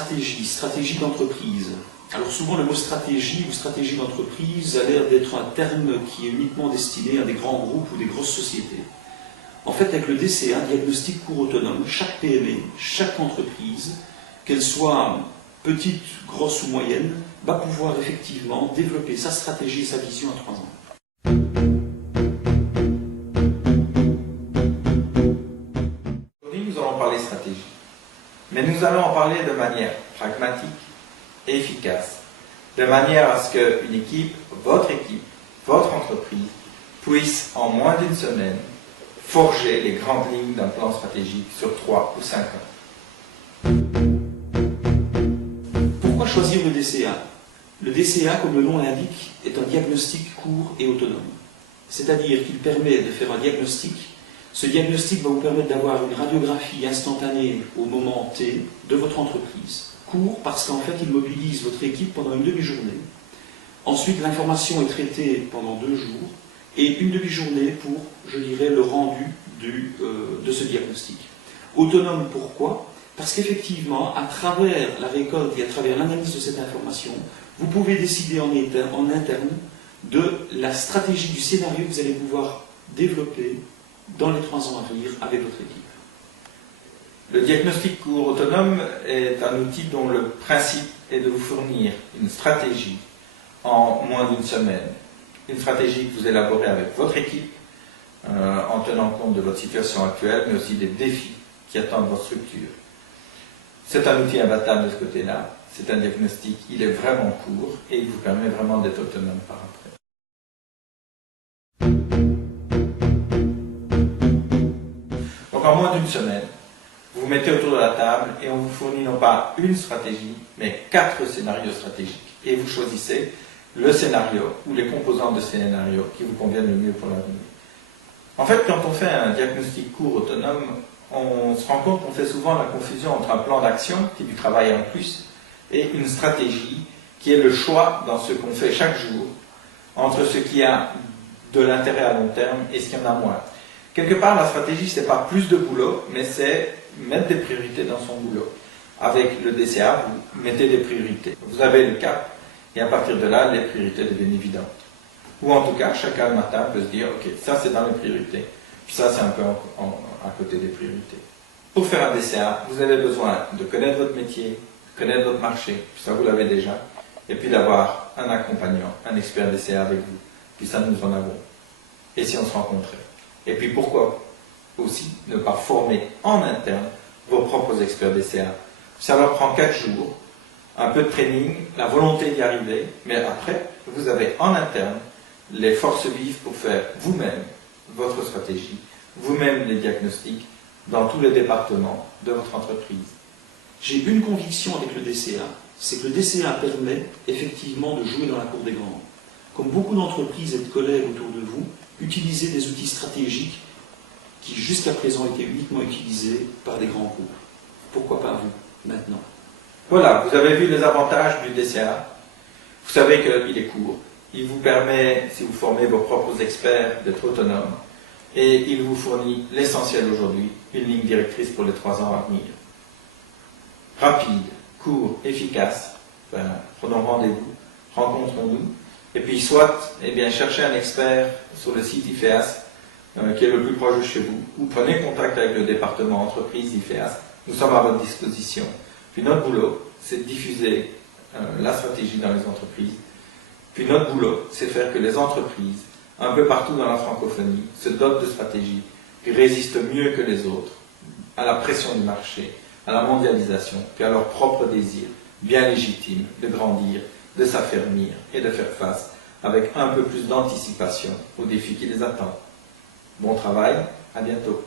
stratégie, stratégie d'entreprise. Alors souvent le mot stratégie ou stratégie d'entreprise a l'air d'être un terme qui est uniquement destiné à des grands groupes ou des grosses sociétés. En fait, avec le DCA, diagnostic court autonome, chaque PME, chaque entreprise, qu'elle soit petite, grosse ou moyenne, va pouvoir effectivement développer sa stratégie et sa vision à 3 ans. Aujourd'hui, nous allons parler stratégie, mais nous allons en parler de manière pragmatique et efficace, de manière à ce qu'une équipe, votre entreprise, puisse en moins d'une semaine forger les grandes lignes d'un plan stratégique sur 3 ou 5 ans. Pourquoi choisir le DCA? Le DCA, comme le nom l'indique, est un diagnostic court et autonome. C'est-à-dire qu'il permet de faire un diagnostic. Ce diagnostic va vous permettre d'avoir une radiographie instantanée au moment T de votre entreprise. Court parce qu'en fait, il mobilise votre équipe pendant une demi-journée. Ensuite, l'information est traitée pendant 2 jours et une demi-journée pour, je dirais, le rendu de ce diagnostic. Autonome, pourquoi? Parce qu'effectivement, à travers la récolte et à travers l'analyse de cette information, vous pouvez décider en interne de la stratégie du scénario que vous allez pouvoir développer dans les 3 ans à venir avec votre équipe. Le diagnostic court autonome est un outil dont le principe est de vous fournir une stratégie en moins d'une semaine. Une stratégie que vous élaborez avec votre équipe, en tenant compte de votre situation actuelle, mais aussi des défis qui attendent votre structure. C'est un outil imbattable de ce côté-là. C'est un diagnostic, il est vraiment court et il vous permet vraiment d'être autonome par après. Donc en moins d'une semaine, vous vous mettez autour de la table et on vous fournit non pas une stratégie, mais 4 scénarios stratégiques. Et vous choisissez le scénario ou les composantes de scénario qui vous conviennent le mieux pour l'avenir. En fait, quand on fait un diagnostic court autonome, on se rend compte qu'on fait souvent la confusion entre un plan d'action, qui est du travail en plus, et une stratégie, qui est le choix dans ce qu'on fait chaque jour, entre ce qui a de l'intérêt à long terme et ce qui en a moins. Quelque part, la stratégie, ce n'est pas plus de boulot, mais c'est mettre des priorités dans son boulot. Avec le DCA, vous mettez des priorités. Vous avez le cap, et à partir de là, les priorités deviennent évidentes. Ou en tout cas, chacun le matin peut se dire, ok, ça c'est dans les priorités, puis ça c'est un peu à côté des priorités. Pour faire un DCA, vous avez besoin de connaître votre métier, de connaître votre marché, puis ça vous l'avez déjà, et puis d'avoir un accompagnant, un expert DCA avec vous, puis ça nous en avons. Et si on se rencontrait? Et puis pourquoi aussi ne pas former en interne vos propres experts DCA? Ça leur prend 4 jours, un peu de training, la volonté d'y arriver, mais après, vous avez en interne les forces vives pour faire vous-même votre stratégie, vous-même les diagnostics dans tous les départements de votre entreprise. J'ai une conviction avec le DCA, c'est que le DCA permet effectivement de jouer dans la cour des grands. Comme beaucoup d'entreprises et de collègues autour de vous, utilisez des outils stratégiques qui jusqu'à présent étaient uniquement utilisés par des grands groupes. Pourquoi pas vous, maintenant? Voilà, vous avez vu les avantages du DCA. Vous savez qu'il est court. Il vous permet, si vous formez vos propres experts, d'être autonome. Et il vous fournit l'essentiel aujourd'hui, une ligne directrice pour les 3 ans à venir. Rapide, court, efficace. Enfin, prenons rendez-vous, rencontrons-nous. Et puis soit, cherchez un expert sur le site IFEAS, qui est le plus proche de chez vous, ou prenez contact avec le département entreprise IFEAS. Nous sommes à votre disposition. Puis notre boulot, c'est de diffuser la stratégie dans les entreprises. Puis notre boulot, c'est de faire que les entreprises, un peu partout dans la francophonie, se dotent de stratégies qui résistent mieux que les autres à la pression du marché, à la mondialisation, puis à leur propre désir, bien légitime, de grandir, de s'affermir et de faire face avec un peu plus d'anticipation aux défis qui les attendent. Bon travail, à bientôt.